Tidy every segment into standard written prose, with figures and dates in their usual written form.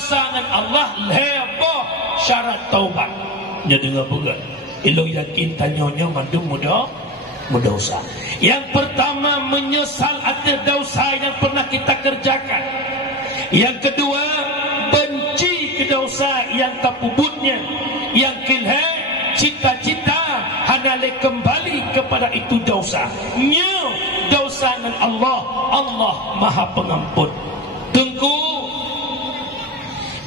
dosa dengan Allah lebih syarat taubat. Dia dengar berat. Ilo yakin tanyonya madu muda dosa. Yang pertama menyesal atas dosa yang pernah kita kerjakan. Yang kedua benci ke dosa yang tak puputnya. Yang kelima cita-cita hendak kembali kepada itu dosa. Nya dosa dengan Allah. Allah Maha Pengampun. Tengku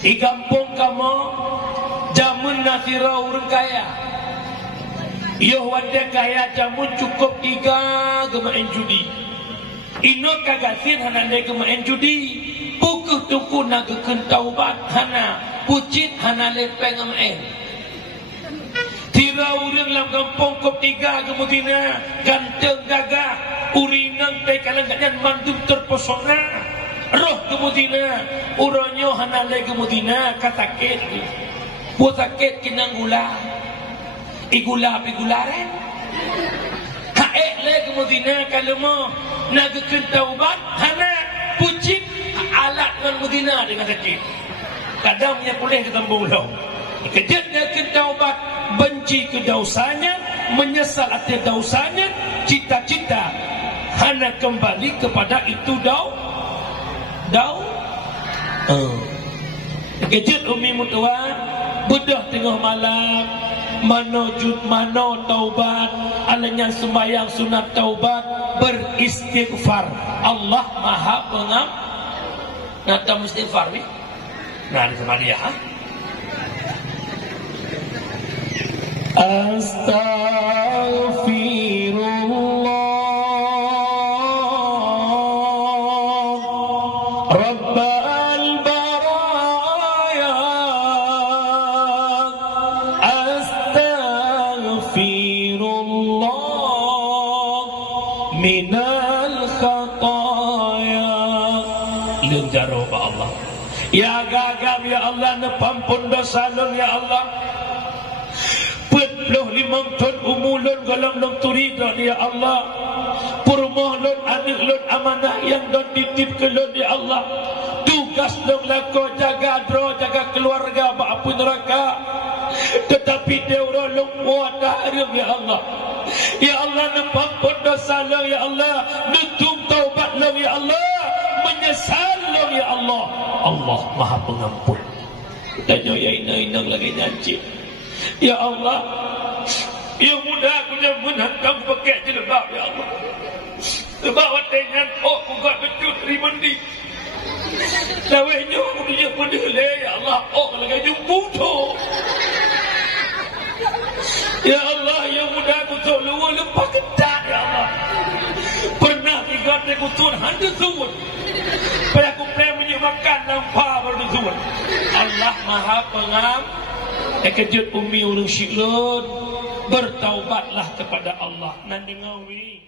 di kampung kamu jamun nasira orang kaya. Yo wadah kaya jamun cukup 3 gemain judi. Ino kagasin hana le gemain judi. Pukul tuku naga kentaubat hana pucit hana le pengamain. Tira orang dalam kampung kop 3 kemudian ganteng gagah urinang teh kalangan mandum terpesona. Roh kemudian uronyo hana le kemudian katakit. Buat sakit kinang gula. Igula pigularen. Haek le kemudian kalau mau naga kentaubat hana pucit alat dengan mudina dengan sakit. Kadang punya boleh ke tambung ulang. Kejutnya kentaubat benci ke dosanya, menyesal atas dosanya, cita-cita hana kembali kepada itu kejut umi mutua bedah tengah malam mano taubat alanya sembahyang sunat taubat beristighfar. Allah Maha Pengampun. Nata istighfar ni. Nah di sama dia. Astaghfirullah Rabbal baraya. Astaghfirullah minal khataya. Lung jaro ba Allah. Ya gagam ya Allah nepampun dosa lung ya Allah. 45 ton umulun galang long turida ya Allah. Purmoh lun anak lun amanah yang don titip ke lun ya Allah. Tugas lung lako jaga dro jaga keluarga maupun neraka. Tetapi deura lung wadah ya Allah. Ya Allah nepampun dosa lung ya Allah. Nutum taubat lung ya Allah. Menyesal lung ya Allah. Allah Maha Pengampun. Tanya ya inang lagi janji. Ya Allah, yang muda aku jangan menantang pakai jilbab ya Allah. Sebab watengan oh bukan betul terima di. Lawehnya aku punya pendele ya Allah. Oh lagi jumpu tu. Ya Allah, yang muda aku tu luar lepas ketat ya Allah. Pernah tiga aku tuan handa tuan. Pada aku pernah menyemakan nampak baru tuan. Allah Maha Pengampun. Kejut umi urung syiklun bertaubatlah kepada Allah. Nanti ngawi